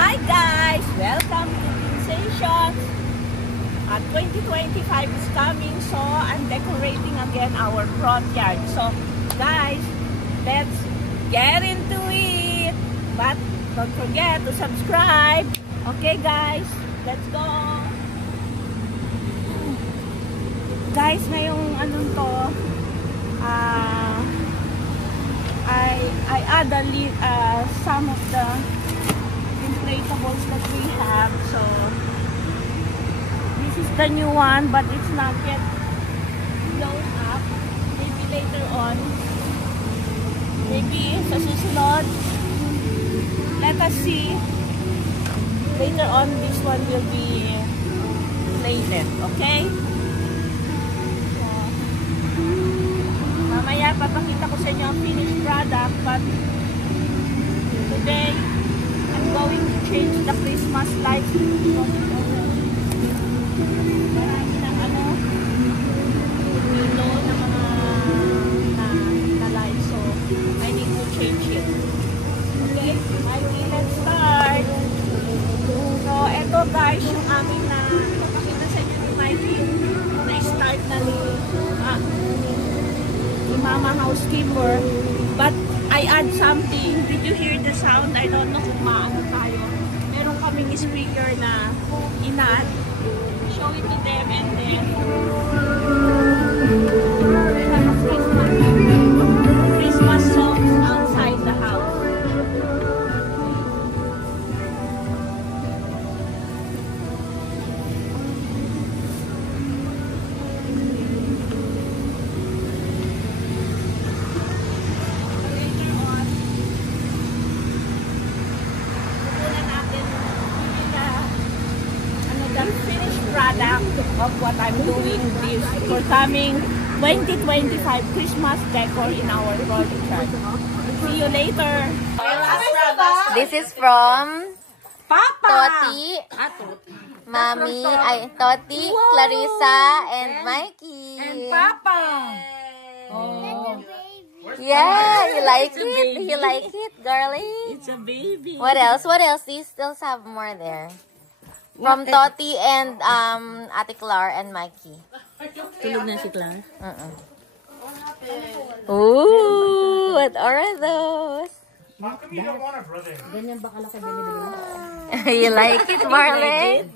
Hi guys! Welcome to Sensations. 2025 is coming, so I'm decorating again our front yard. So guys, let's get into it. But don't forget to subscribe. Okay guys, let's go. Guys, ngayong anong to, I add some of the inflatables that we have. So this is the new one, but it's not yet blown up. Maybe later on, maybe sa susunod, let us see. Later on, this one will be plated, okay? So, mamaya papakita ko sa inyo ang finished product, but today I'm going to change the Christmas lights. Marami ng dito na mga na lights, so I need to change it. Okay, let's start. So eto guys, yung amin na papakita sa inyo ni Mikey, na-start na ni Mama housekeeper, but I add something. Did you hear the sound? I don't know kung maano tayo. Meron kaming speaker na in-add. Show it to them, and then we have a Christmas songs outside the house. Product of what I'm doing this for coming 2025 Christmas decor in our project. See you later. This is from Papa, Toti, Mommy, Toti, Clarissa, and Mikey. and Papa. Oh. Yeah, you like it? You like it, girly? It's a baby. What else? What else? Do you still have more there? From Toti and Ate Clar and Mikey. Tulog na si Clara. Ooh, what are those? How come you don't want a brother? You like it, Marley?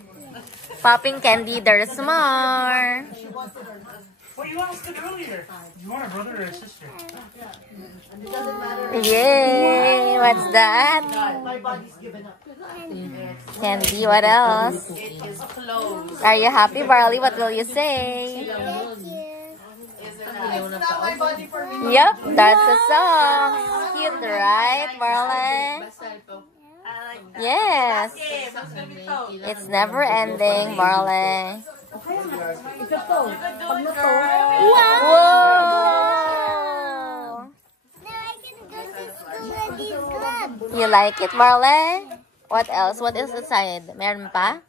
Popping candy, there's more. What you asked it earlier? You want a brother or a sister? Yay! What's that? My body's given up. Candy, what else? It is closed. Are you happy, Barley? What will you say? It's not my body for me. Yep, that's a song. Cute, right, Barley? Yes. It's never ending, Barley. Whoa! You like it, Barley? What else? What is inside? Meron pa?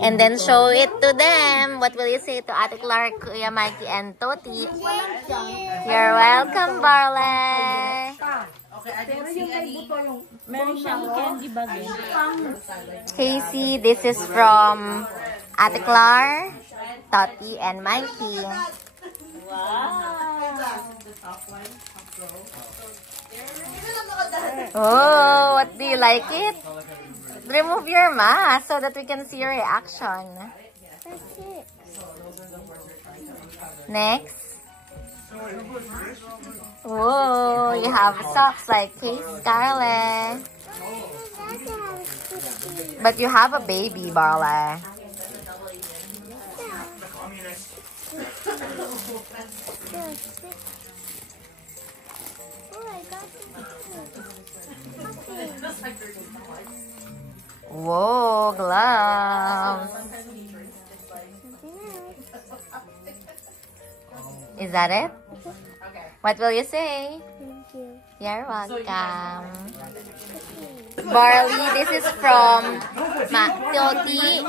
And then show it to them. What will you say to Ate Clark, Kuya Mikey, and Toti? You're welcome, Barley. Meron siyang candy bag eh. Casey, this is from Ate Clar, Toti, and Mikey. Oh, what do you like it? Remove your mask so that we can see your reaction. Next. Whoa, you have socks like Case Scarlett. But you have a baby, Barley. Whoa, gloves. Is that it? What will you say? Thank you. You're welcome. Barley, this is from Toti,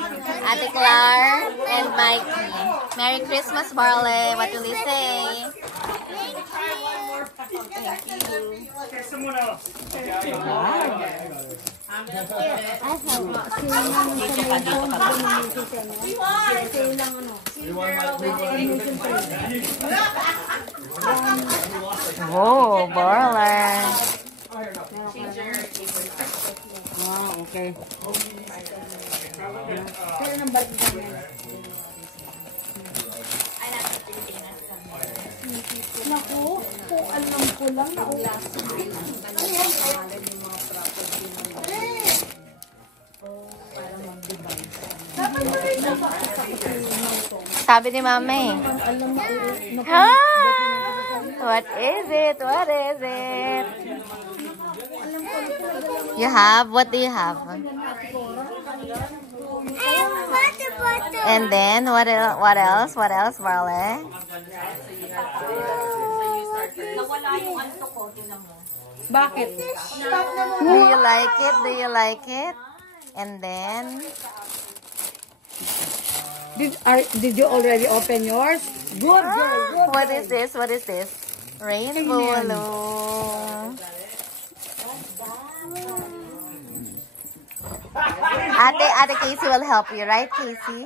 Ate Clar, and Mikey. Merry Christmas, Barley. What will you say? Thank you. Okay, someone else. Oh, Barley. Okay. Naku, kung alam ko lang na ulas. Sabi ni Mama eh. Ah! What is it? What is it? You have? What do you have? And then, what else? What else? What else, Barley? Bakit? Do you like it? Do you like it? And then, Did you already open yours? Good girl. Good. what is this? What is this? Rainbow balloon. Ate Casey will help you, right, Casey?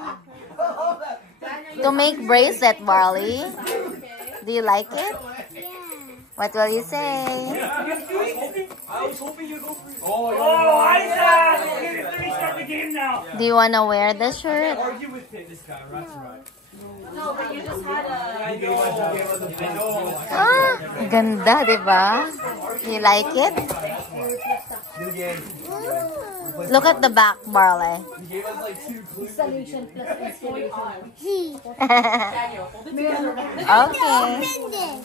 To make bracelet, Barley. Do you like it? What will you say? Oh, Isaac! Let me start the game now. Do you want to wear the shirt? Argue with this guy, that's right. Ah, ganda, di ba? You like it? Look at the back, Barley. Installation plus installation. Okay.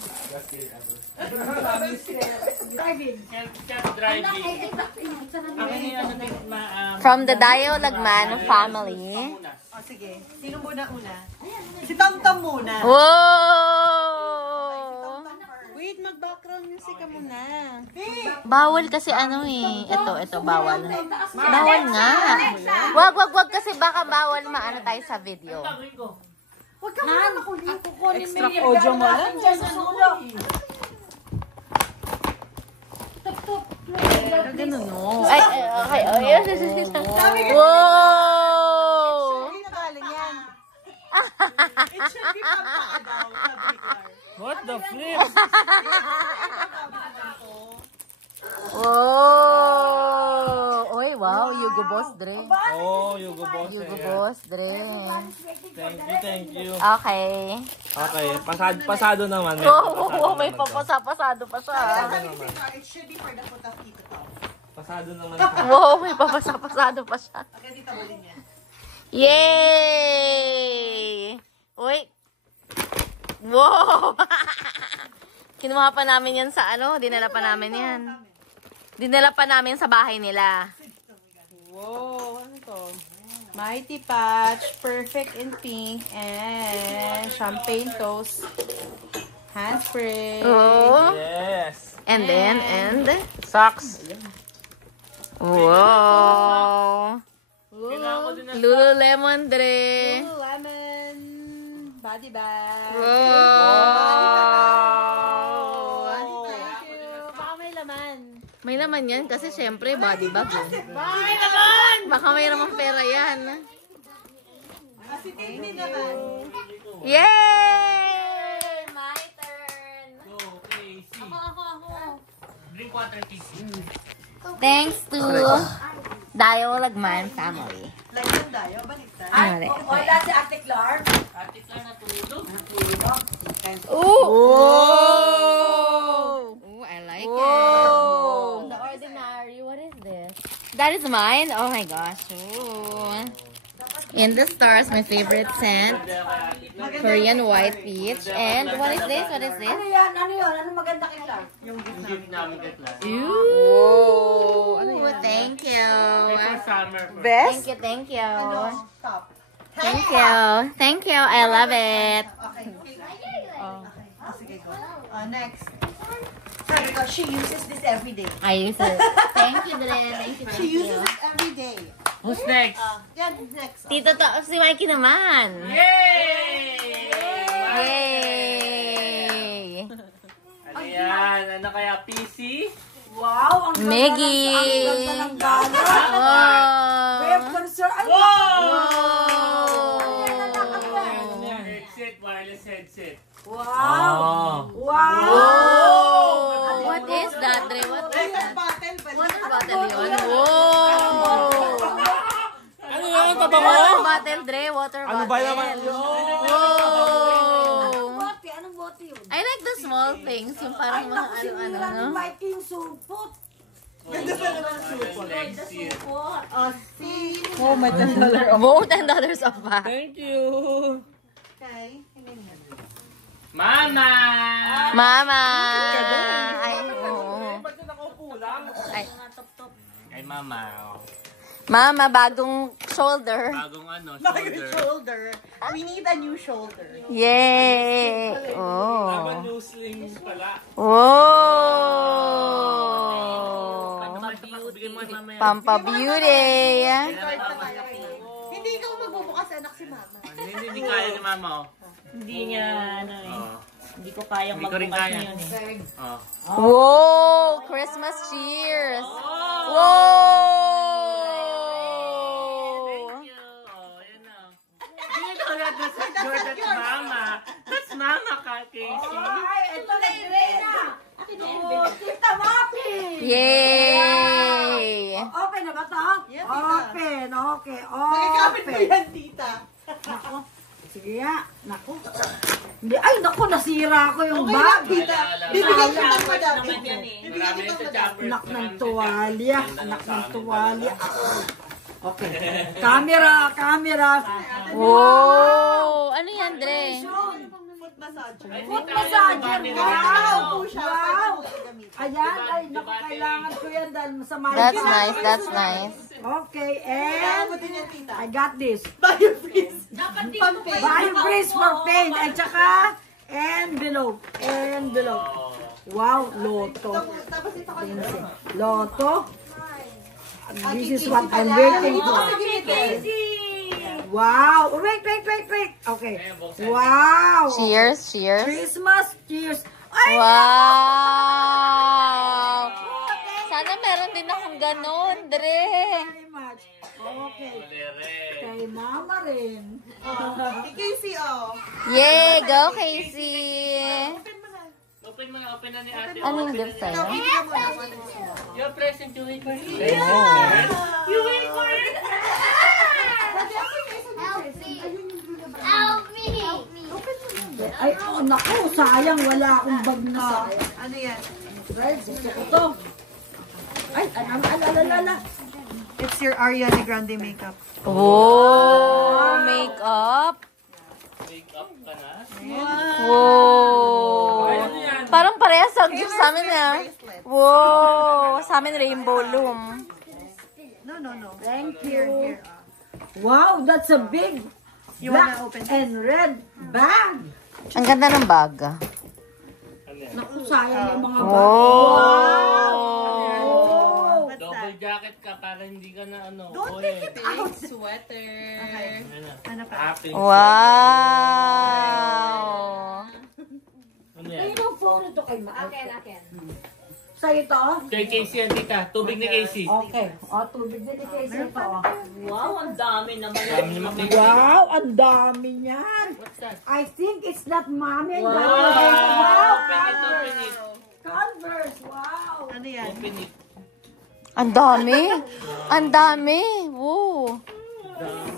From the Dayo Lagman family. O sige, sino muna una? Si Tom muna. Whoa! Wait, mag-background music ka muna. Bawal kasi ano eh. Ito, bawal. Bawal nga. Wag kasi baka bawal maano tayo sa video. Huwag ka muna makulit. Extra audio mo lang. Ganun, no? Ay, okay. Wow! Hindi na galing yan. It should be pampadaw sa Biglar. What the flip? Wow! Oy, wow. Hugo Boss, Dre. Oh, you go boss. Hugo Boss, Dre. Thank you. Okay. Okay, pasado naman. Oh, may papasado pa siya. It should be for the foot of Tito Tom. Pasado naman. Wow, may papasado pa siya. Okay, Tita Bolin yan. Yay! Uy. Wow! Kinuha pa namin yan sa ano, dinala pa namin yan. Dinala pa namin sa bahay nila. Wow, ano to? Mighty Patch, Perfect in Pink, and Champagne Toast. Handspray. Oh. Yes. And then, Socks. wow! Lululemon, Dre. Lemon. Body bag. Wow! Thank you. Baka may laman. May laman yan kasi syempre body bag. May laman! Baka may namang pera yan. Kasi hindi naman. Yay! My turn. Okay, see. Drink water, Casey. Thanks to Dayo Lagman family. Like yung dayo, baliktad. Ay, Wala si Ate Clark. Oh! Ooh, I like it. The ordinary. What is this? That is mine? Oh my gosh. Ooh. In the Stars, my favorite scent. Korean White Peach. And what is this? What is this? Ano yan? Ano yun? Ano maganda kay Clark? Yung Gift namin kay Clark. Ooh. Thank you. Summer. Thank you, thank you. Stop. Thank you. Thank you. I love it. Okay. Sige, go. Next. Sabi ko, she uses this every day. I use it. Thank you, Dre. Thank you, She uses it every day. Who's next? Yan, next. Tito, si Mikey naman. Yay! Yay! Ayan, ano kaya PC? Wow, ang ganda Meggy. Ang ganda ng gala. Wow. Webster, sir. Ay, Headset, wireless headset. wow. Wow. Oh, what is that, Dre? What is that? Bottle. Water bottle yun? Wow. Ano yan? Taba mo? Water bottle, Dre. Water bottle. Ano ba naman? Wow. Anong bote yun? I like the small things. Yung parang mga ano-ano, no? Viking supot. Oh, my $10 off. More $10 off pa. Thank you. Okay. Mama! Mama! Ay, oo. Ba't ka nakaupo lang? Ay, mama. Mama, bagong shoulder. Bagong ano, shoulder. Shoulder. We need a new shoulder. Yay! Dapat Oh. new sling pala. Whoa! Bigyan mo mamaya. Pampa Beauty! Hindi ikaw magbubukas anak si mama. Hindi kaya ni mama, oh. Hindi niya, ano eh. Oh. Hindi ko kayang Hindi ko rin magbukas kaya. yun eh. Oh. Whoa! Christmas cheers! Whoa! Oh, yan na. Dito na, that's mama. That's mama ka, Casey. Ay, ito na Irena. Oh, Tita Mapi. Yay! Open na ba ito? Yes, tita. Open, okay, Nagagamit mo open. yan, tita. Nako, sige nga, nako. Hindi, ay nako, nasira ko yung Okay bag. lang, tita. Bibigyan kita Chopper mo dati. naman yan eh. Marami sa choppers. Anak ng tuwalya, anak ng tuwalya. Okay, camera. Whoa! Ano yan, Dre? Foot massager. Foot massager, wow! Upo siya. Wow! Pwede mo gamitin. Ayan, ay naku, kailangan ko yan dahil sa mga That's nice, that's nice. Okay, Kaya mo and din yan, tita. I got this. Biofreeze. Buying brace for paint at saka envelope. Wow, Lotto. Tapos ito ka Lotto. This is what I'm waiting for. Wow. Wait. Okay. Wow. Cheers, cheers. Christmas cheers. Ay, Wow! Sana meron din akong ganun, Dre. very much. Okay. Kay mama rin. Casey, oh. Yay! Go, Casey! Open na ni ate. Ano yung gift sa'yo? Bibigyan mo naman. Your present, you wait for it. Ay, oh, naku, sayang wala akong bag na. Ano yan? Right, gusto ko to. Ay, alala. It's your Ariana Grande makeup. Whoa! Makeup? Wake up ka na. Whoa! Ano yan? Parang parehas ang gift sa amin na. Whoa! Sa amin rainbow loom. No. Thank Here. you. Wow, that's a big You black wanna open it? and red bag. Ang ganda ng bag. Naku, sayang yung mga bag. Wow! What's Double that? jacket ka para hindi ka na ano. Don't take it out. Sweater. Okay. Ano pa? Happy. Wow! Ano yan? Sino phone ito kay Ma? Akin. Sa'yo to? Kay Casey yan, tita. Tubig ni Casey. Okay. O, tubig din kay ito. Wow, ang dami naman. Dami naman Casey. Wow, ang dami niyan. What's that? I think it's not mommy. Wow. Open it. Converse. Wow. Ano yan? Open it. Ang dami! Ang dami! Woo!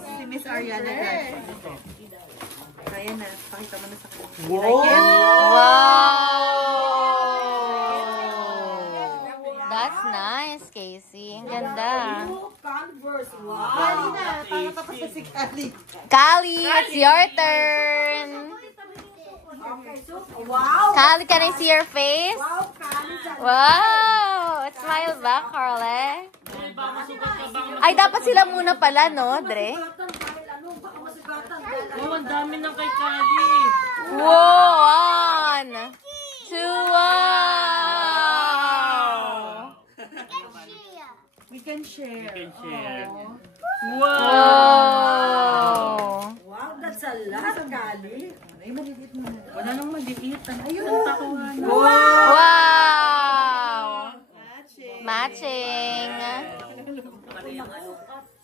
Si Miss Ariana Grande. Ayan na. Pakita mo na sa kanya. Wow! That's nice, Casey. Ang ganda. Converse. Wow. Kali na. Para tapos na si Kali. Kali, it's your turn. Okay, so, wow. Kali, can I see your face? Wow, Kali. Wow! Smile back, Carle. Ay, dapat sila muna pala, no, Dre? Oh, ang dami ng kay Kali. Wow! 1, 2, wow! We can share. Can share. Wow! Wow, that's a lot, Kali. Ay, maliliit mo na. Wala nang maliit. Ayun. Wow! Matching.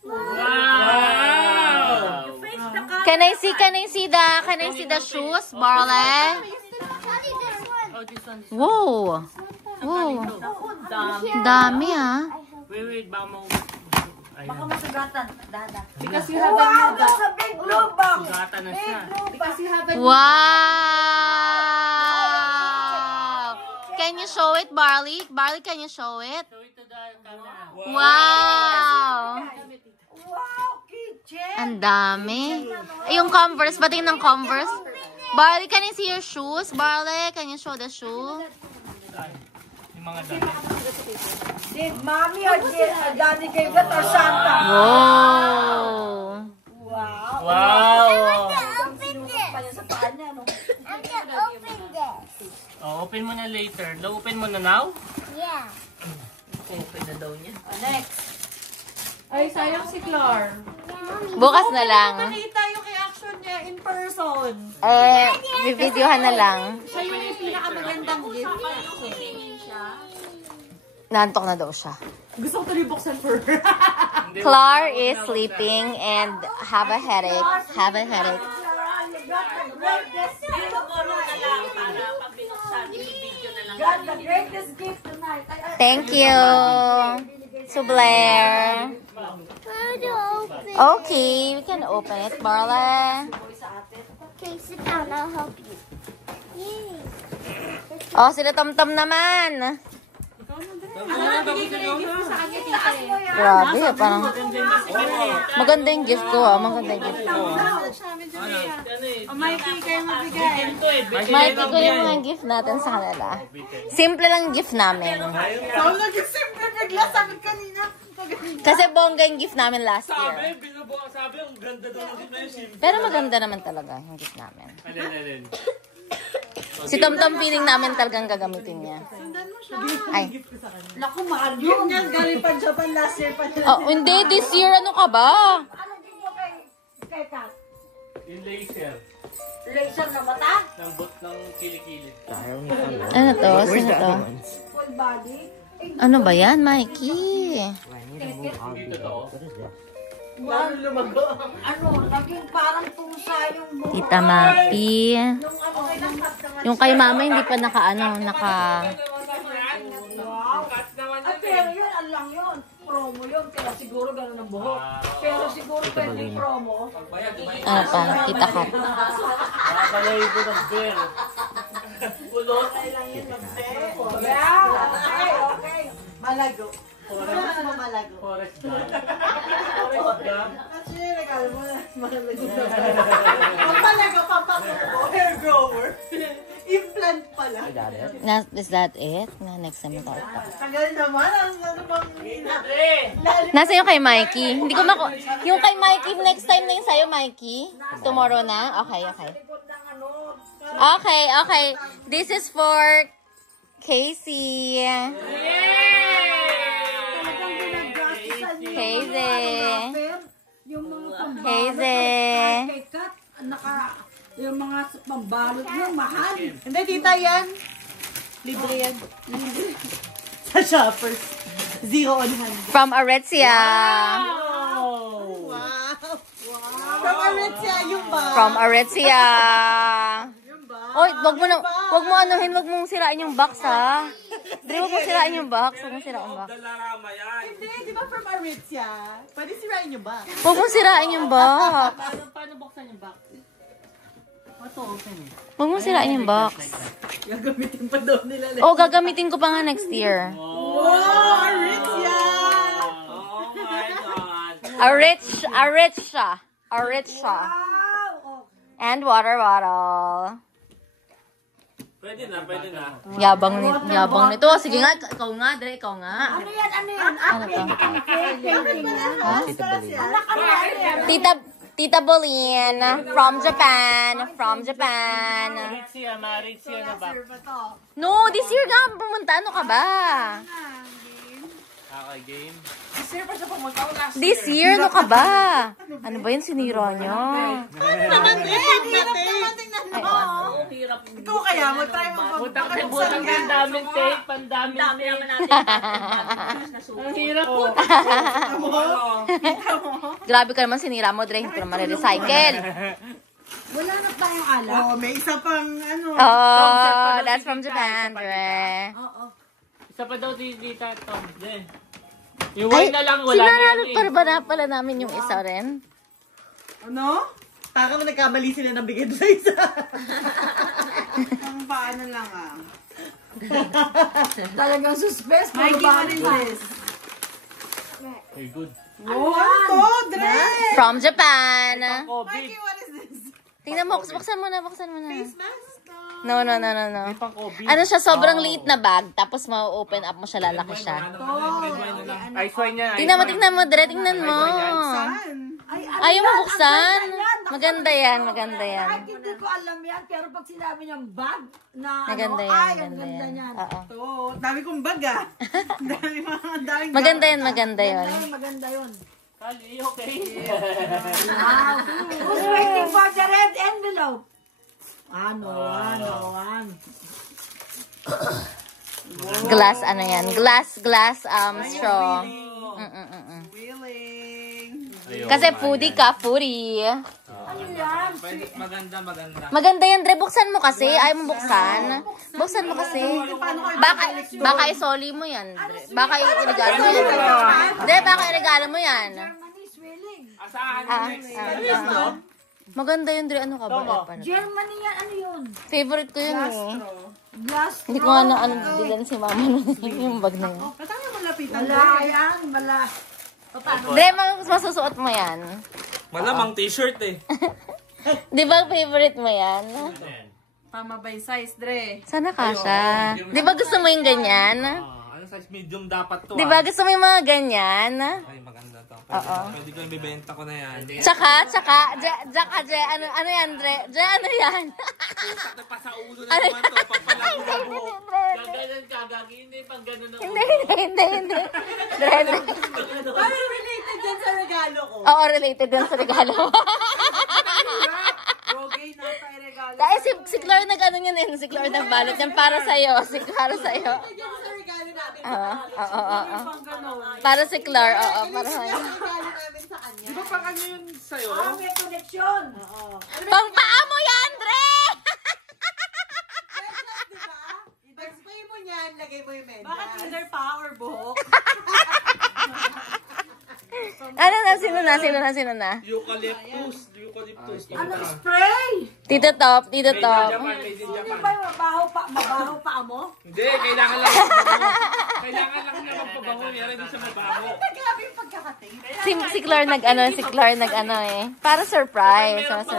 Wow! Can I see the shoes, Marlon? Oh, this one. Whoa. Whoa. Dami ah. Wait, baka Baka masugatan. Dada. Because you have a new dog. Nasa big blue box. sugatan na siya. Because you have a new Wow. Can you show it, Barley? Barley, can you show it? Show it to the camera. Wow. Wow, kitchen. Ang dami. Ay, yung Converse. Bating ng Converse. Barley, can you see your shoes? Barley, can you show the shoe? Yung mga dami. Did mommy or daddy gave that or Santa? Wow. Wow. Wow! Pa niya sa paa niya, no? Oh, open mo na later. Open mo na now? Next. Ay, sayang si Clar. Bukas na lang. Nakita yung reaction niya in person. Videohan na lang. Siya yung pinakamagandang gift. Nantok na daw siya. Gusto ko tuloy buksan for her. Clar is sleeping and have a headache. Siguro na lang para pag binuksan, i-video na lang. God, the greatest gift tonight. Thank you to Blair. Okay, we can open it, Barla. Okay, sit down. I'll help you. Oh, sila Tom-Tom naman. Grabe, parang maganda yung gift ko ah. Maganda yung gift ko. Mikey, kayo mabigay. Mikey ko yung mga gift natin sa kanila. Simple lang gift namin. So, nag-simple bigla. Sabi kanina. Kasi bongga yung gift namin last year. Sabi, ang ganda daw ng gift na yun. Pero maganda naman talaga yung gift namin. Alin. Si Tom-Tom feeling namin talagang gagamitin niya. Ay. Naku, mahal yun. Yan, galing pa Japan last year pa. Oh, hindi. This year, ano ka ba? Anong gift mo kay Kat? Yung laser. Laser na mata? Ng bot ng kilikili. Ano to? Sino to? Full body? Ano ba yan, Mikey? Hindi totoo. Ano, naging parang pusa yung buhok. Tita Mapi. Nung ano, Yung kay mama hindi pa naka... At pero yun, ano lang yun. Promo yun, kaya siguro gano'n ang buhok. Pero siguro pwede promo. Ano pa? Tita Kat. Nakakalay ko ng bell. Pulot. Yeah, okay. Malago. Forest Gump. Forest Gump. Actually, regalo mo na. Malago na. Pampalaga, pampalago. Hair grower. Implant pala. Is that it? Next time ito. Tagal naman. Ano bang Nasa yung kay Mikey? Hindi ko yung kay Mikey, next time na yung sa'yo, Mikey? Tomorrow na? Okay. Okay. This is for Casey. Yung mga pambalot Hazel. kay Kat, yung mga pambalot yung mahal. Hindi, tita yan. Libre yan. Sa shoppers. 0 on hand. From Aritzia. Wow. From Aritzia, yung ba? From Aritzia. Oy, wag mo anuhin, wag mong sirain yung box ha. Dre, wag mong sirain yung box. Wag mong sirain yung box. Hindi, di ba from Aritzia? Pwede sirain nyo ba? Wag mong sirain yung box. Paano buksan yung box? Ito, open eh. Wag mong sirain yung box. Gagamitin pa daw nila. Oh, gagamitin ko pa nga next year. Wow, Aritzia! Oh my God. Aritzia. And water bottle. Pwede na. Yabang nito. Sige nga, ikaw nga, Dre, ikaw nga. Ano yan? Ano to? Ha? Tita Bolin from Japan. Maritsia na ba? No, this year nga pumunta. Ano ka ba? Game. This year, ano ka ba? Ano ba yun sinira niyo? Naman din! Oo, hirap. Ito kaya, mag-try mo Butang yung daming tape, pandaming Dami tape. naman natin. Ang hirap po. Grabe ka naman sinira mo, Dre. Hindi ko naman recycle. Wala na tayong alak. Oh, may isa pang ano. Oh, that's from Japan, Dre. Isa pa daw dito, Tom. Then, yung wine na lang, wala na Sinanalo yan pa ba na pala namin yung isa rin? Ano? Taka mo nagkamali sila ng bigay doon sa isa. Ang paano lang ah. Talagang suspense. Mikey, what is this? Very good. Oh, ano to? Dre! From Japan. Kobe. Mikey, what is this? Tingnan mo, buksan mo na, buksan mo na. Face mask? No. May pang Kobe. Ano siya, sobrang liit na bag, tapos ma-open up mo siya, lalaki siya. Ice wine niya. Tingnan mo, Dre, tingnan mo. Saan? Ayaw mo buksan? Maganda yan. Kahit hindi ko alam yan, pero pag sinabi niyang bag, na Maganda ano, yan, ay, ang maganda ganda yan. niyan. Oo. Ito, dami kong bag ah. Daming Maganda yan, maganda yun. Ay, maganda yun. Kali, okay. Wow. Who's waiting for the red envelope? Ano. Glass, ano yan? Glass, straw. willing. Kasi foodie ka, foodie. Maganda. Maganda yan, Dre. Buksan mo kasi. Ayaw mo buksan. Buksan mo kasi. Baka isoli mo yan, Dre. Baka iregalo mo yan. Dre, baka iregalo mo yan. Germany's willing. Maganda yun, Dre. Ano ka ba? Germany yan, ano yun? Favorite ko yun. Glass. Hindi ko nga bilan si mama yung bag na yun. Patanga mo lapitan. Wala yan, wala. Dre, masusuot mo yan. Malamang t-shirt eh. Di ba favorite mo yan? Tama ba yung size, Dre? Sana kasha. Di ba gusto mo yung ganyan? Ano size medium dapat to? Di ba gusto mo yung mga ganyan? Ay, maganda to. Oo. Pwede ko ibibenta ko na yan. Tsaka, ano yan, Dre? Dre, ano yan? Sakto pa sa ulo na naman to. Papalago na buhok. Gaganan ka, hindi pang ganun ang ulo. Hindi. Dre. Ano related dyan sa regalo ko? Oo, related dun sa regalo mo. Rogay na pa regalo. Dahil si Clore nag-ano yun eh. Si Clore nagbalot yan para sa'yo. Para sa'yo. Dyan sa regalo natin. Oo. Para si Clore, oo. Para sa'yo. Regalo namin sa kanya. Di ba pang ano yun sa'yo? Ah, may connection. Pang paa mo yan, Dre! Pag-spray mo niyan, lagay mo yung medyas. Bakit either pa or buhok? Ano na? Sino na? Eucalyptus. Ano, spray? Tito Top. Made in Japan. Hindi ba yung mabaho pa mo? Hindi, kailangan lang magpabango. Kailangan lang niya magpabango. Meron din siya mabaho. Grabe yung pagkakating. Si Clore nag-ano eh. Para surprise. Tapos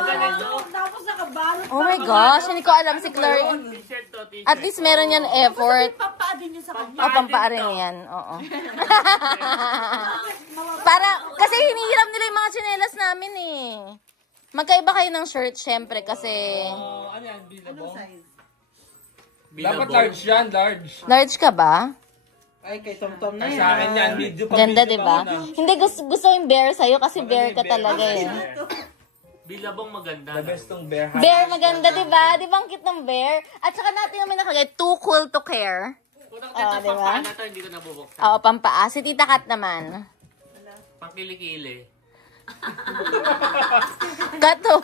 nakabalot Oh my gosh, hindi ko alam si Clore. T-shirt to, t-shirt. At least meron yan effort. Papa din yun sa kanya. O, pampaarin yan. Oo. Kasi hinihiram nila yung mga tsinelas namin eh. Magkaiba kayo ng shirt, syempre, kasi... Ano yan? Bilabong? Dapat large yan, large. Large ka ba? Ay, kay Tom na Sa akin yan, medyo pa Ganda, medyo di ba? ba una. Hindi, gusto yung bear sa'yo kasi bear ka talaga eh. Bilabong maganda. The best tong bear. Bear maganda, di ba? Di ba ang cute ng bear? At saka natin namin nakalagay, too cool to care. Unang Oh, ganda di ba? pang paana to, hindi ko nabubuksan. Oo, pampaa. Si Tita Kat naman. Pang kilikili. Kato.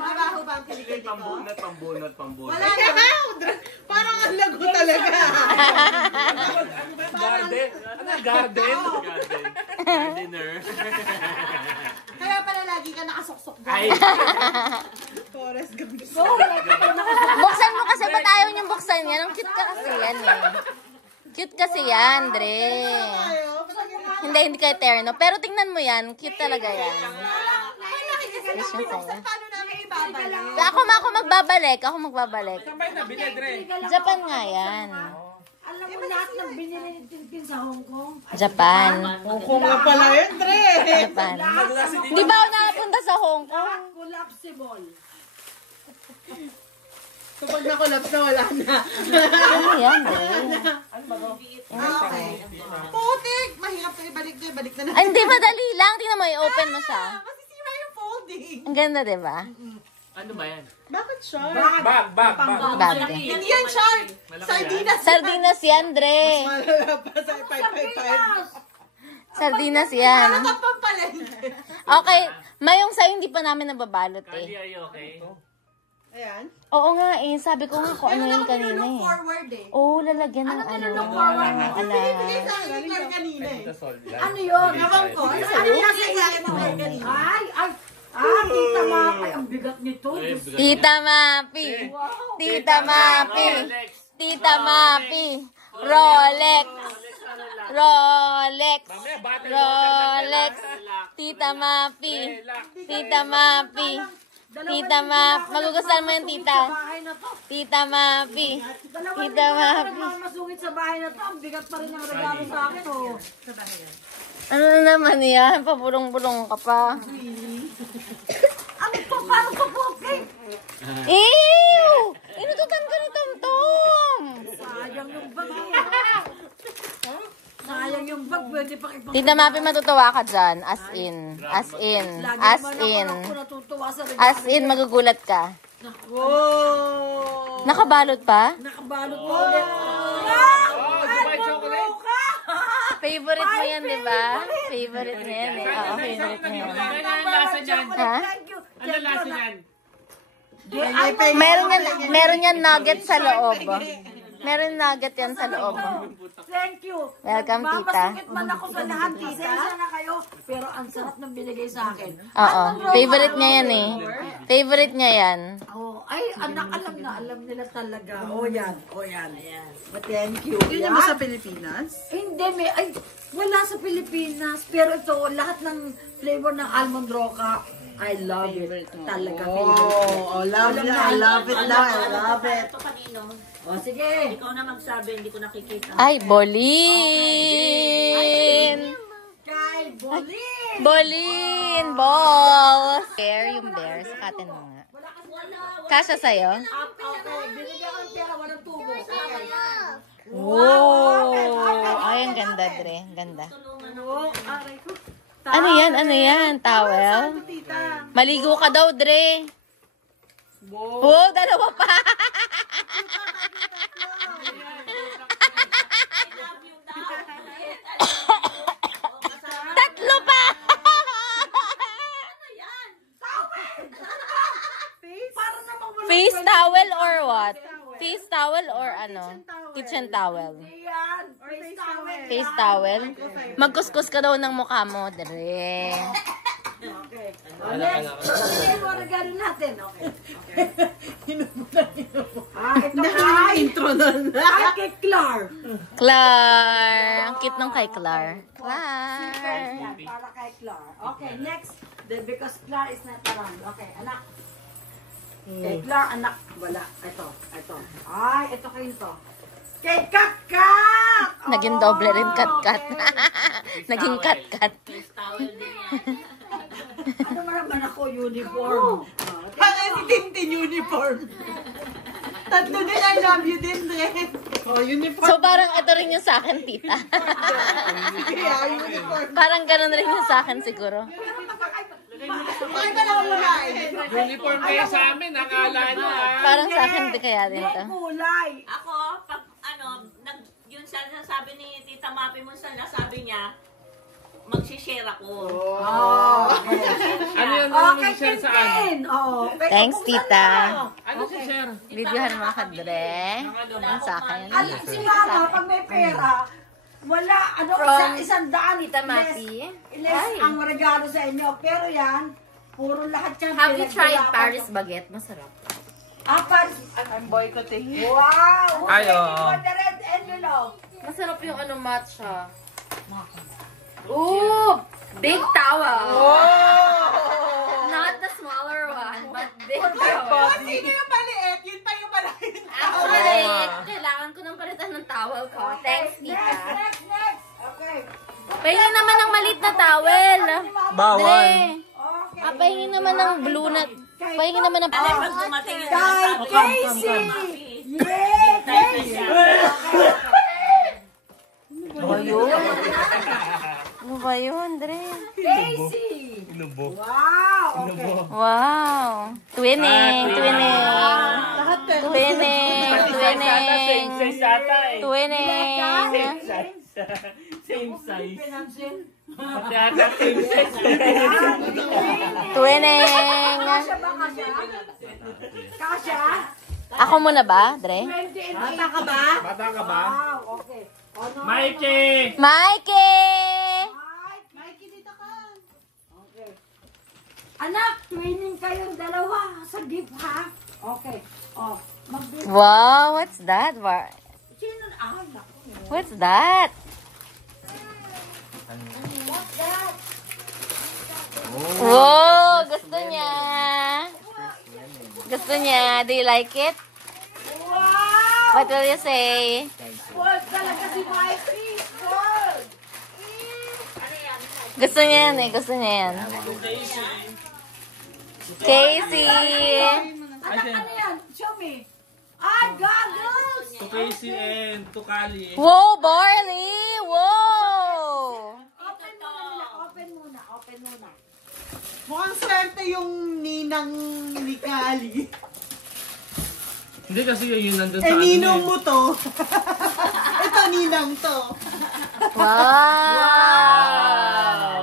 Mabaho ba ang kilikili ko? Pambunot. Wala na. Parang ang lago talaga. Garden? Ano garden? Gardener. Kaya pala lagi ka nakasuksok doon. Ay, Forest Gump. Buksan mo kasi, ba't ayaw niyong buksan yan? Ang cute ka kasi yan eh. Cute kasi yan, Dre. Hindi kayo terno. Pero tingnan mo yan, cute talaga yan. Paano namin ibabalik? Ako magbabalik. saan ba yung nabili, Dre? Japan nga yan. Alam mo lahat ng binili ni Tintin sa Hong Kong? Japan. Kung nga pala yun, Dre. Japan. Di ba ako nakapunta sa Hong Kong? Collapsible. Kapag na-collapse na, wala na. Ano yan, Dre? Okay. Putik! Mahirap na ibalik na. Balik na Ay, hindi, madali lang. Tingnan mo, i-open mo siya. Masisira yung folding. Ang ganda, di ba? Ano ba yan? Bakit shark? Bag. Bag. Hindi yan shark. Sardinas. Sardinas yan, Dre. Malala pa sa 555. Sardinas yan. Ano ka pang palengke? Okay. Mayong sa'yo hindi pa namin nababalot Candy, eh. are you okay? Ayan. Oo nga eh. Sabi ko nga kung ano yun kanina eh. Forward eh. Oo, lalagyan ng ano. Binibigay sa akin ni Clark kanina eh. Ano Yun, ewan ko. Ano yung nasa sa akin ni Clark kanina? Tita Maki, ang bigat nito. Ay, bigat Tita Mapi. Tita Mapi. Tita Mapi. Rolex. Rolex. Rolex. Tita Mapi. Tita Mapi. Tita Mapi. Magugustuhan mo yung tita. Tita Mapi. Tita Mapi. Masungit sa bahay na to, ang bigat pa rin ang regalo sa akin, oh. Ano na naman yan? Pabulong-bulong ka pa. Ano to? Paano to po? Okay. Ew! Inututan ka ng tom-tom! Sayang yung bag, eh. Sayang yung bag, pwede pa ipang... Tita Mapi, matutuwa ka dyan. As in. As in. As in. Ako natutuwa sa regalo. As in, magugulat ka. Whoa! Nakabalot pa? Nakabalot mo ulit. Oh, Dubai chocolate. Favorite mo yan, di ba? Favorite mo yan eh. Oo, favorite mo yan. Ano ang lasa niyan? Ha? Ano ang lasa niyan? Meron yan nugget sa loob. Meron nugget yan sa loob. Thank you. Welcome, tita. Masungit man ako sa lahat, pasensya na kayo. Pero ang sarap ng binigay sa akin. Oo. Favorite niya yan eh. Favorite niya yan. Oh, ay, anak, alam nila talaga. Oh, yan. Oh, yan. But thank you. Yun yung ba sa Pilipinas? Hindi, wala sa Pilipinas. Pero ito, lahat ng flavor ng almond roca, I love it. Talaga favorite. Oh, love it. I love it now. I love it. Ito kanino? Oh, sige. Ikaw na magsabi, hindi ko nakikita. Ay, Bolin! Kay Bolin! Bolin! Balls! Bear yung bear. Sakatin mo nga. Kasha sa'yo? Okay, binigyan ng pera, walang tubo. Okay. Oh! Ay, ang ganda, Dre. Ang ganda. Oh, aray ko. Ano yan? Ano yan? Towel? Maligo ka daw, Dre. Wow, dalawa pa. Tatlo pa. Face towel or what? Face towel or ano? Kitchen towel. Yan, face towel. Face towel? Magkuskus ka daw ng mukha mo, Dre. Okay. Next, sige mo regalo natin. Okay. Ito kay Intro na na. kay Clark. Clar. Ang cute nung kay Clar. Clar. Yan, para kay Clark. Okay, next. Because Clark is not around. Okay, anak. Kay Clark, anak. Wala. Ito. Ay, ito kayo to. Kay Kat-Kat! Naging doble rin kat-kat. Naging kat-kat. Ano naman ako, uniform. Parang si Tintin uniform. Tatlo din, I love you din, Dre. Oh, uniform. So parang ito rin yung sa akin, tita. Yeah, uniform. Parang ganun rin yung sa akin siguro. Bakit ka lang muna eh? Uniform kayo sa amin, akala nyo ah. Parang sa akin di kaya din to. Kulay. Ako, pag yun sa nasabi ni Tita Mapi mo sa nasabi niya, magsishare ako. Ano yun? Okay, share saan? Tintin. Oh, Thanks, tita. Ano si share? Videohan mo ka, Dre. Ang sa akin. Si Mama, pag may pera, wala, From isang daan. Tita Mapi. Less ang regalo sa inyo. Pero yan, puro lahat yan. Have you tried pinagdala ko. Paris baguette? Masarap. Paris. I'm boycotting. Wow! Ay, Thank you oo. for the red envelope. Masarap yung ano matcha. Ooh! Big towel. Not the smaller one, but big towel. Sino yung maliit? Yun pa yung maliit. Actually, kailangan ko ng palitan ng towel ko. Thanks, tita. Next. Okay. Pahingin naman ng maliit na towel. Bawal. Dre. Okay. Pahingin naman ng blue na... Pahingin naman ng... Alam, pag dumating yung Kay nasabi ko, Casey! Yeah! Casey! Ano ba yun? Ano ba yun, Dre? Casey! Wow! Wow. Twinning. Twinning. Lahat kayo. Twinning. Twinning. Same size ata eh. Twinning. Same size. Pati ata same size. Twinning. Kasha? Ako muna ba, Dre? 20 and 80. Bata ka ba? Bata ka ba? Wow, okay. Ano? Mikey! Mikey! Mikey, dito ka. Okay. Anak, twinning kayong dalawa sa gift, ha? Okay. Oh, mag-gift. Wow, what's that? Sino? Ah, naku. What's that? What's that? Wow, gusto niya. Gusto niya. Do you like it? Wow! What will you say? Gold talaga si Mikey. Gold! Gusto niya yan eh. Gusto niya yan. Casey! Anak, ano yan? Show me. Ay, goggles! To Casey and to Kali. Wow, Barley! Wow! Open muna nila. Open muna. Open muna. Mukhang swerte yung ninang ni Kali. Hindi kasi yun nandun sa Eh, ano ninong eh. mo to. Ito, ninang to. Wow!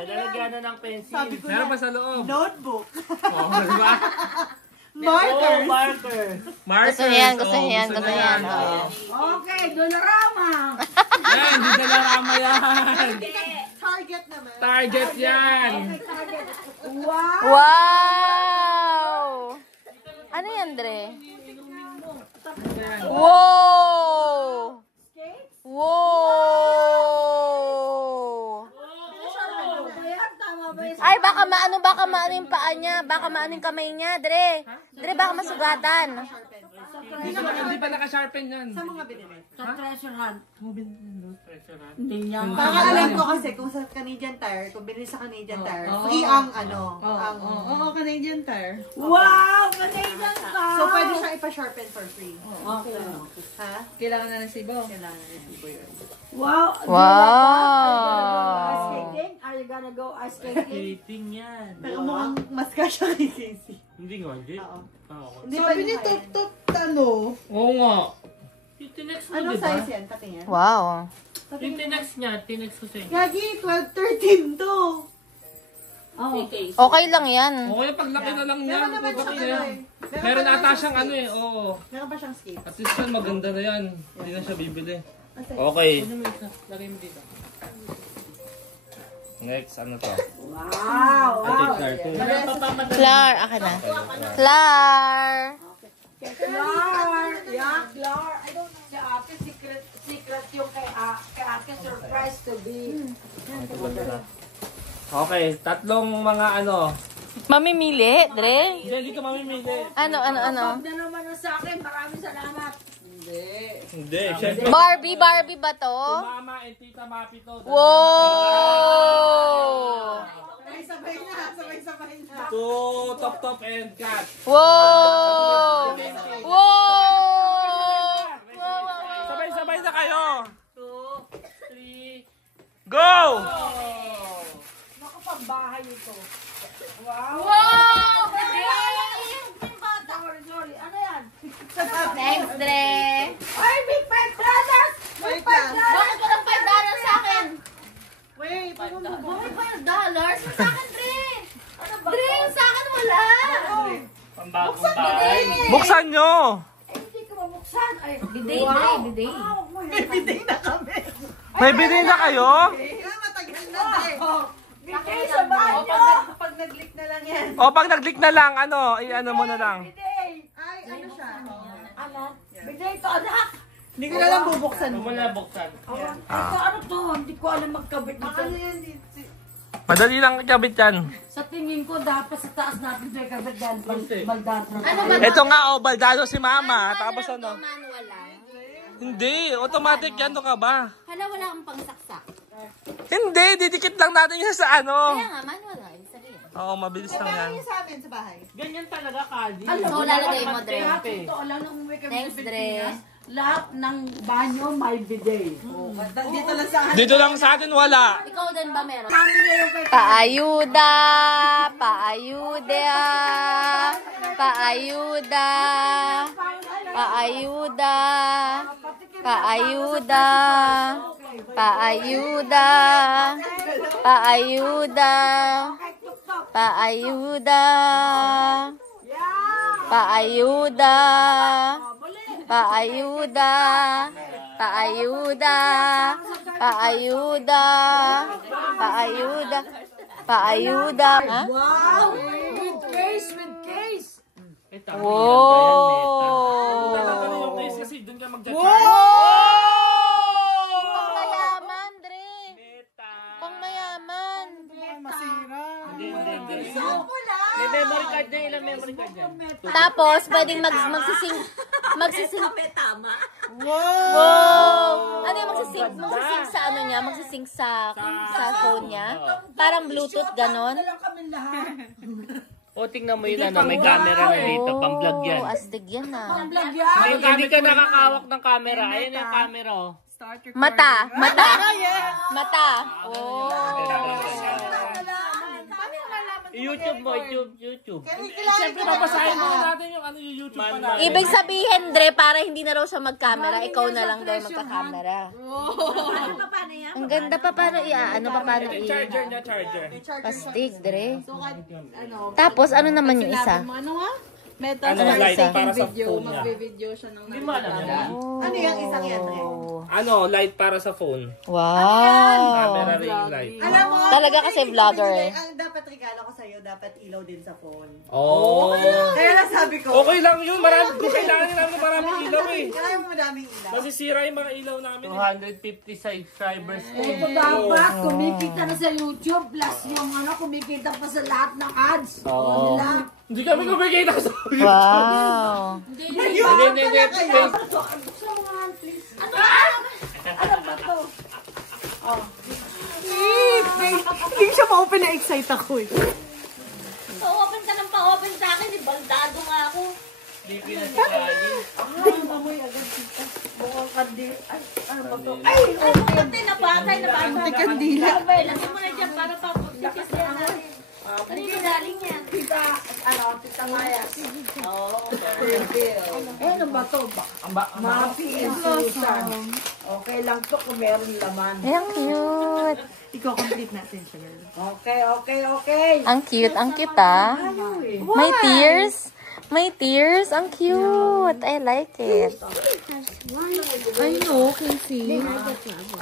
Lalagyan na ng pencil. Sabi ko Meron na, pa sa loob. notebook. Oh, diba? Markers. Marker. Gusto niya yan. Gusto niya yan. Gusto niya yan. Oo. Okay, Dolorama. Yan, hindi na rama yan. Target naman. Target yan. Wow! Wow! Ano yan, Dre? Wow! Wow! Tama ba yun? Ay, baka maano yung paa niya. Baka maano yung kamay niya, Dre. Dre, baka masugatan. Hindi pa naka-sharpen yan. Sa mga binili. Sa treasure hunt. Treasure hunt. Hindi niya. Baka alam ko kasi kung sa Canadian Tire, kung binili sa Canadian Tire, free ang ano. Oo, Canadian Tire. Wow! Canadian ka! So, pwede siya ipa-sharpen for free. Okay. Ha? Kailangan na ng sibo. Kailangan na sibo yun. Wow! Wow! Are you gonna go ice skating? Hating yan. Pero mukhang mas kasha kay Casey. Hindi nga, hindi. Oo. Oo. Hindi sabi ni Top ano? Oo nga. Yung tinext mo, Anong diba? size yan? Patingin. Wow. Yung tinext niya, tinext ko sa inyo. Gagi, 12, 13 to. Oh. Okay lang yan. Okay, paglaki na lang niya. Meron naman Paglaki siyang na ano yan. eh. Meron pa ata naman siyang ano skate. eh, oo. Meron pa siyang skate. At least yan, maganda na yan. Hindi na siya bibili. Okay. Lagay mo dito. Next, ano to? Wow! Wow. Clar, akin na. Clar! Clar! Yeah, Clar. I don't know si ate. Secret yung kay ate. Surprise to be. Okay, tatlong mga ano. Mamimili, Dre? Hindi ka mamimili. Ano? Huwag na naman ang sa akin. Maraming salamat. Hindi, syempre. Barbie ba to? Mama and Tita Mapi to. Wow! Sabay na, sabay na. To Top and Cat. Wow! Wow! Sabay-sabay na kayo. 2, 3, go! Naku, pambahay ito. Wow! Wow! Sorry. Ano yan? Thanks, Dre. Ay, may $5! May $5! Bakit walang $5 sa akin? Wait, paano mo ba? Bakit $5? Sa akin, Dre. Dre, yung sa akin wala. Pambagong bahay. Buksan nyo! Eh, hindi ko mabuksan. Ay, Biday, wow. biday. Wow, Biday na kami. May bili na kayo? Matagal na din. Biday sa banyo! Pag nag-leak na lang yan. O, pag nag-click na lang, ano, i-ano mo na lang. Biday! Ay, ano siya? Ano? Biday to, anak! Hindi ko na lang bubuksan. Wala buksan. Ito, ano to? Hindi ko alam magkabit dito. Ano yan? Madali lang kabit yan. Sa tingin ko, dapat sa taas natin ito ikabit dahil baldato. Ano ba? Ito nga, oh, baldado si mama. Tapos lang ano? to, manual lang. Hindi, automatic yan. Ano ka ba? Hala, wala kang pangsaksak. Hindi, didikit lang natin yan sa ano. Kaya nga, manual lang. Ibig sabihin. Oo, mabilis lang yan. Ano sa amin sa bahay? Ganyan talaga, Kadi. So, lalagay mo, Dre. Ito, lang nung umuwi kami Thanks, sa Dre. Pilipinas, lahat ng banyo may bidet. Dito lang sa akin. Dito lang sa atin wala. Ikaw, din ba meron? Paayuda! Paayuda! Paayuda! Paayuda! Paayuda! Paayuda! Paayuda! Paayuda! Paayuda! Paayuda! Paayuda! Paayuda! Paayuda! Paayuda! Ha? Wow! With case, with case! Wow! Yung case kasi doon ka mag-charge. Pangmayaman, Dre! Pangmayaman! May memory card na, ilang memory card yan? Tapos, pwedeng magsising. Wow! Ano yung magsising sa ano niya? Magsising sa phone niya? Parang Bluetooth, ganon? O, tingnan mo yun, ano, may camera na dito, pang-vlog yan. Oh, astig yan ah. Hindi ka nakakawak ng camera. Ayan yung camera, oh. Mata! Mata! Mata! Oh! YouTube mo, YouTube. Siyempre, babasahin mo natin yung ano yung YouTube pa natin. Ibig sabihin, Dre, para hindi na raw siya mag-camera, ikaw na lang daw magka-camera. Ang ganda pa, paano paano Charger niya, charger. Pastig, Dre. Tapos, ano naman yung isa? Ano nga? Meta Ano, light para sa video. phone niya. Magbe-video siya ng Hindi mo alam yan. Ano yung isang yan, Dre? Ano, light para sa phone. Wow! Camera ring light. Alam mo, Talaga kasi vlogger eh. ang dapat regalo ko sa'yo, dapat ilaw din sa phone. Oh. Kaya lang sabi ko, Okay lang yun. Marami, kailangan namin ng maraming ilaw eh. kaya mo madaming ilaw. Masisira yung mga ilaw namin. 250 subscribers. Ito dapat, kumikita na sa YouTube, plus yung kumikita pa sa lahat ng ads. Oo. Hindi kami kumikita sa Wow! Hindi. Hindi siya ma-open na excite ako eh. Pa-open ka ng pa-open sa akin. Baldado nga ako. Ay, napatay. Kandila. Lagyan mo na dyan para pa-pagkikis na natin. Ano yung galing yan? Tita Maya. Ano ba to? Mapi and Susan. Okay lang to kung meron laman. Ay, ang cute! Iko-complete natin siya. Okay. Ang cute ah. May tears. May tears. Ang cute. I like it. I know, Casey.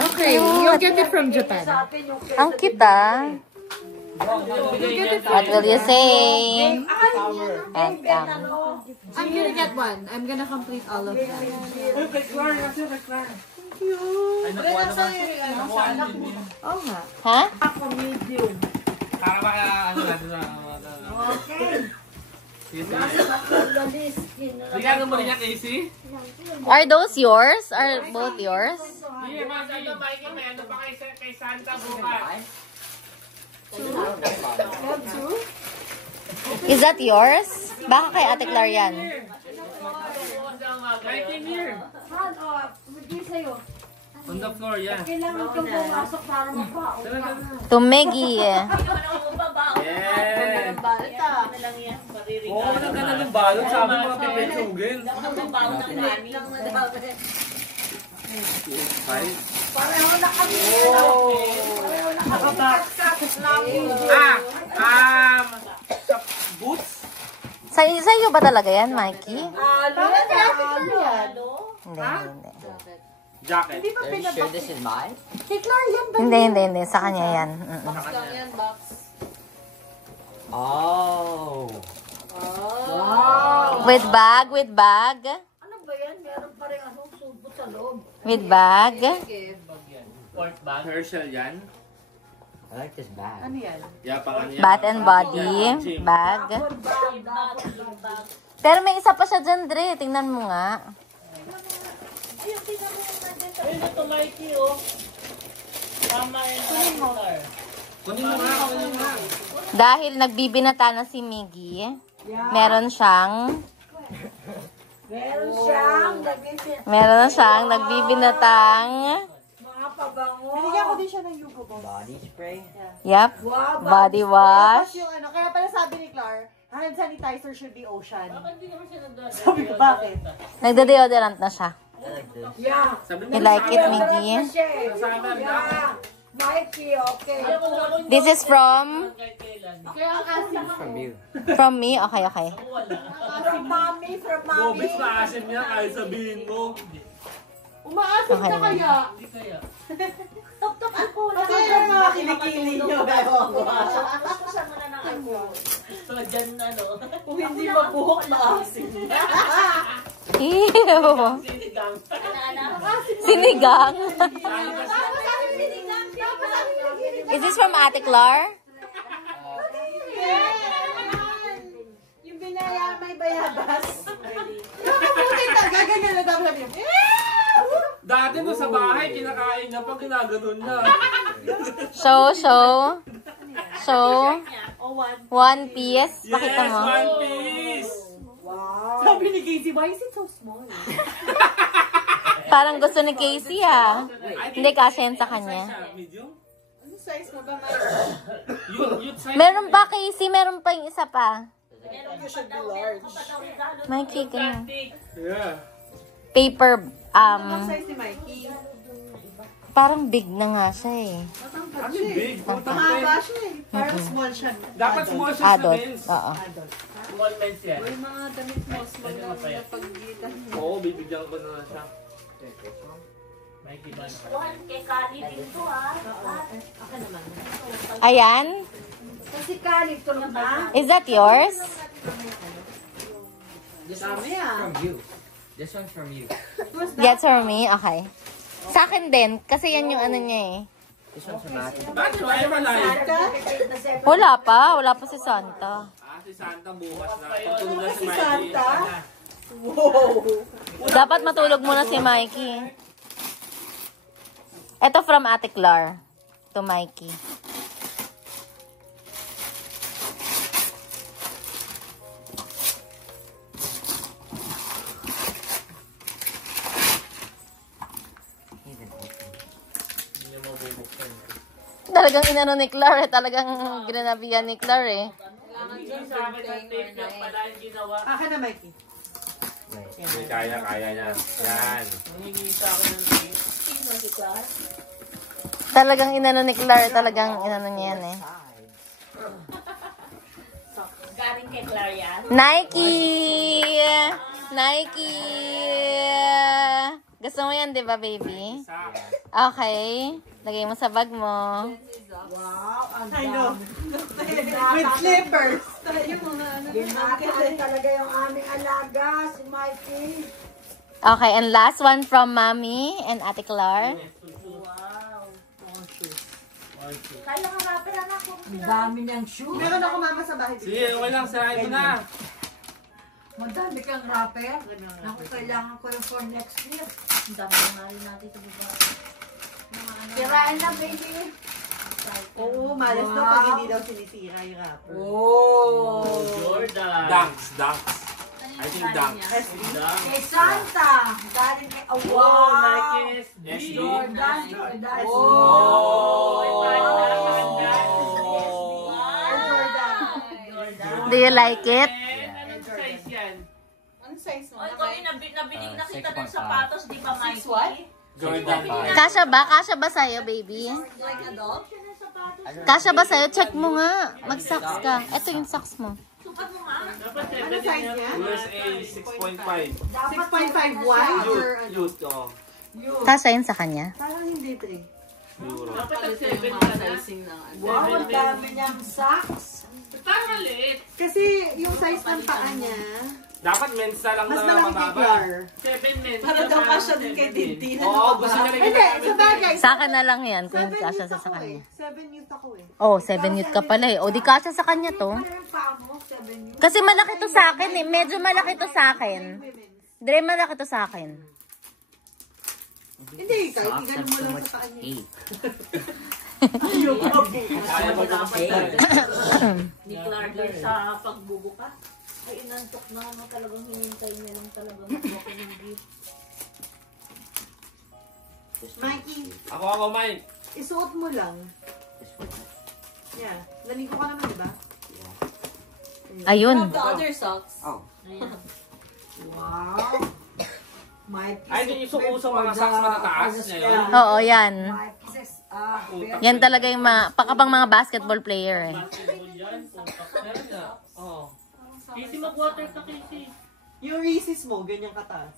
Okay, you'll get it from Japan. Ang cute ah. What will you say? And, I'm gonna get one. I'm gonna complete all of them. Oo nga. ha? Ako medium. ano natin sa... Okay. Bigyan mo rin niya, Casey? Are those yours? Are both yours? Hindi, mas ano, Mikey, may ano pa kay Santa bukas. Is that yours? Baka kay Ate Clar yan. Mikey, here. On the floor, yeah. Kailangan kang pumasok para mapao. Tumegi. Yes. Balta. Ano lang yan? Maririnig. Oo, walang ganun ng balot. Sabi mo mga pipitsugin. Mababaw ng nani. Pareho na kami. Pareho na kami. Sa boots? Sa iyo ba talaga yan, Mikey? Halo. Hindi. Jacket. Kay Clar yan ba? Hindi. Sa kanya yan. Oh. With bag? Ano ba yan? Meron pa rin subo sa loob. With bag? Sport bag. Herschel yan. Ano yan? Yeah, pang ano yan. Bath and body? Bag? Pero may isa pa siya dyan, Dre. Tingnan mo nga. Ayun ito, Mikey, oh. Tama yan. Kunin mo nga. Dahil nagbibinata na si Miggy, meron siyang Meron siyang nagbibinatang mga pabango. Binigyan ko din siya ng Hugo Boss. Body spray. Yep. Wow, Body Tapos wash. yung ano, kaya pala sabi ni Clar, hand sanitizer should be Ocean. Hindi naman siya nagdadala. Sabi ko, bakit? Nagda-deodorant na siya. Yeah. You like it, Miggy? Yeah. Mikey, okay. This is from From you. from me. Okay, okay. From mommy, from mommy. Bobis maasim niya kahit sabihin mo. Umaasin Okay. ka kaya? Hindi kaya. Tok-tok alcohol. Kasi yung mga kilikili nyo. Gusto mo na ng alcohol. Ito dyan ano. Kung hindi mabuhok, maasin. Ew. Sinigang. Sinigang. Is this from Ate Clar? Yung binaya may bayabas. Yung mabuti talaga, ganyan na dapat sabi niya. Dati no sa bahay, kinakain niya pag ginaganon niya. Show. One piece. Pakita Yes, mo. one piece. Sabi ni Casey, why is it so small? Parang gusto ni Casey ah. Hindi kasi yan sa kanya. Medium? Ano size mo ba, Mike? Youth size. Meron pa Casey, meron pa yung isa pa. You should be large. Mikey, ganyan. Yeah. Paper, Anong size ni Mikey? parang big na nga siya eh. Matangkad Ano siya eh. big? Mahaba siya eh. Parang small siya. Dapat small size na Adult. men's. Oo. Adult. Small men's yan. Yung mga damit mo, small na pagitan mo. Oo, bibigyan ko na siya. Mikey ba? Kuhan kay Kali dito ha. Ayan. Kasi kalit ko na. Is that yours? Dami ah. From you. This one's from you. That's for me? Okay. Sa akin din. Kasi yan yung ano niya eh. This one's from Ate. Bakit ba ayaw malay? Wala pa. Wala pa si Santa. Si Santa bukas na. Tutulog na si Si Mikey. Santa? Wow. Dapat matulog muna si Mikey. Ito from Ate Clar. To Mikey. Hindi niya mabubuksan. Talagang inano ni Clar eh. Talagang ginanabihan ni Clar eh. Hindi sa akin ang tape lang pala yung ginawa. Akin na, Mikey. Hindi, kaya niya. Yan. Nangingi sa akin ng tape. Talagang inano ni Clar. Talagang inano niya yan eh. Galing kay Claria. Nike! Nike! Gusto mo yan, di ba, baby? Okay. Lagay mo sa bag mo. Wow, ang I know. dami. With slippers. Yung mga ano. Binatan talaga yung aming alaga, si Mikey. Okay, and last one from Mommy and Ate Clar. Kaya ka rapper anak ko. Ang dami niyang shoes. Meron ako mama sa bahay. Sige, okay lang. Sarayin mo na. Madami kang rapper. Naku, kailangan ko yung for next year. Ang dami na nga rin natin sa baba. Sirain na, baby. Oo, malas na pag hindi daw sinisira yung rapper. Oh. Jordan. Dunks. I think dunks. Kay Santa. Galing kay Oh, wow. Nike SB. Jordan. Oh. Do you like it? Anong size yan? Anong size mo? Oy, kung nabilig na kita ng sapatos, di ba, Mikey? Jordan. Kasha ba? Kasha ba sa'yo, baby? Kasha ba sa'yo? Check mo nga. Mag-socks ka. Ito yung socks mo. Sukat mo nga. Dapat Ano size niya? USA 6.5. 6.5 wide or ano? Youth, oh. Kasha yun sa kanya. Parang hindi 3. Euro. Dapat ang 7 ka na. Wow, ang dami niyang socks. Parang maliit. Kasi yung size ng paa niya, Dapat men's na lang mas na malaki kay mababa. Clar. 7 men's. Para daw kasya din kay Dinti. Oo, gusto niya rin Hindi, sa bagay. Sa akin na lang yan kung 7 hindi kasha youth sa ako kanya. eh. 7 youth ako eh. Oh, 7 youth ka pala eh. O, di kasha sa kanya to. Ano yung paa mo? 7 years. Kasi malaki to sa akin eh. Medyo malaki to sa akin. Dre, malaki to sa akin. Hindi, kahit ganun mo lang sa paa niya. Kaya mo dapat Ni Clark sa pagbubuka. Ay, inantok na ano, talagang hinintay niya lang talagang makuha ng gift. Mikey, Ako, Mike. isuot mo lang. Yeah. Naligo ka naman, diba? Ayun. The other socks. Oh. Wow. Mikey. Ay, ito yung uso mga socks matataas niya yun. Oo, yan. Mikey says, Yan talaga yung pakapang mga basketball player eh. Basketball yan. Putak na yan. Oh. Casey, mag-water ka, Casey. yung Reese's mo, ganyan kataas.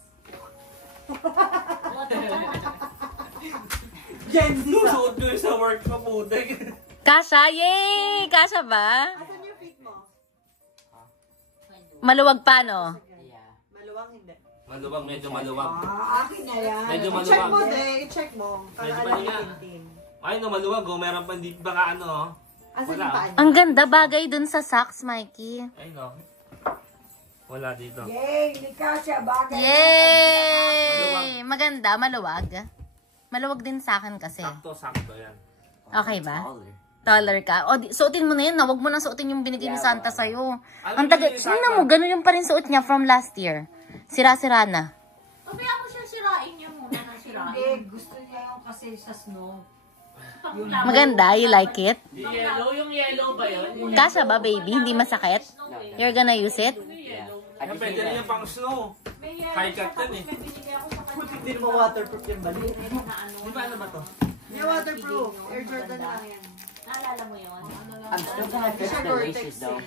Gen Z sa. Susuot ko yung sa work ko, putik. Kasha, yay! Kasha ba? Asan yung feet mo? Maluwag pa, no? Maluwang hindi. Maluwag, medyo maluwag. Akin na yan. Medyo maluwag. I-check mo, i-check mo. Para Medyo alam maluwag. yung team. Ay, no, maluwag. Oh. Meron pa hindi baka ano. Oh. Asan Wala. yung paa niya? Ang ganda bagay dun sa socks, Mikey. Ay, no. Wala dito. Yay! Lika siya. Bagay. Yay! Maganda, maluwag. Maluwag din sa akin kasi. Sakto yan. Okay ba? Taller ka. O, suotin mo na yun. Huwag mo na suotin yung binigay ni Santa sa'yo. Ang taga, tingnan mo, ganun yung pa rin suot niya from last year. Sira-sira na. Kaya mo siya sirain niya muna ng sirain. Hindi, gusto niya yung kasi sa snow. Maganda, you like it? Yung yellow ba yun? Kasha ba, baby? Hindi masakit? You're gonna use it? Yan, pwede rin yung pang snow. High cut yan eh. Hindi naman waterproof yung bali. Di ba ano ba to? Hindi waterproof. Air Jordan lang yan. Naalala mo yun? I'm still gonna fix the laces though.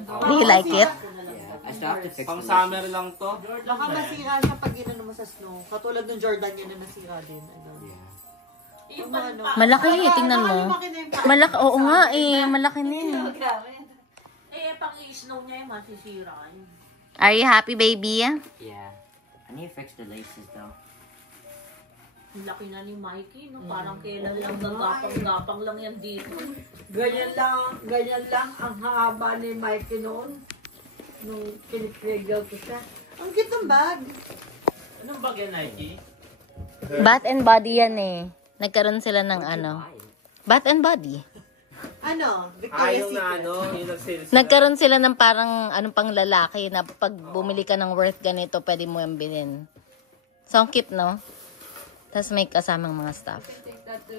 Do you like it? Yeah, I still have to fix Pang the summer laces. lang to. Baka masira siya pag inano mo sa snow. Katulad ng Jordan yun na nasira din. Ano. Yung mga ano. Malaki eh, tingnan mo. Malaki, oo nga eh, malaki na eh. Pang i-snow niya yung masisira. Are you happy, baby? Yeah. I need to fix the laces though. Ang laki na ni Mikey, no? Parang kailan lang gagapang-gapang lang yan dito. Ganyan lang ang haba ni Mikey noon. Nung kinikrigil ko siya. Ang cute ng bag. Anong bag yan, Nike? Bath and body yan eh. Nagkaroon sila ng ano. Bath and body. Ano? Ayaw Victoria's na Secret. ano, yung nag-sales. Nagkaroon sila ng parang anong pang lalaki na pag bumili ka ng worth ganito, pwede mo yung bilhin. So, ang cute, no? Tapos may kasamang mga stuff. Take that to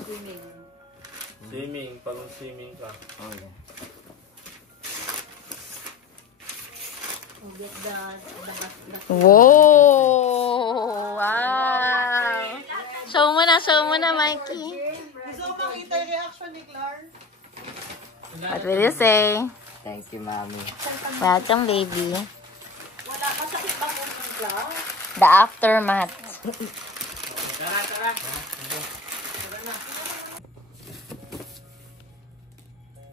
swimming. Swimming, pag swimming ka. Oh yeah. Get the Whoa! Wow! Show mo na, Mikey. Gusto mo makita yung reaction ni Clark? What will you say? Thank you, mommy. Welcome, baby. Wala ka sa ibang ulang. The aftermath. Tara.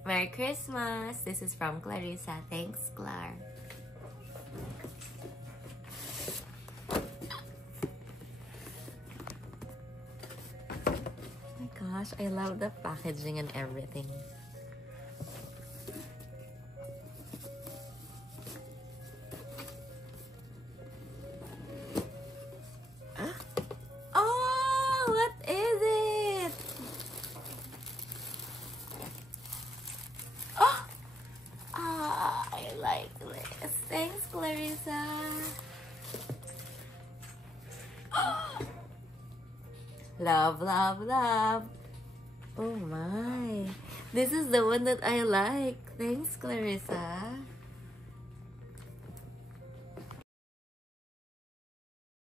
Merry Christmas! This is from Clarissa. Thanks, Clar. Oh my gosh, I love the packaging and everything. Oh, what is it? I like this. Thanks, Clarissa. Love, love, love. Oh my. This is the one that I like. Thanks, Clarissa.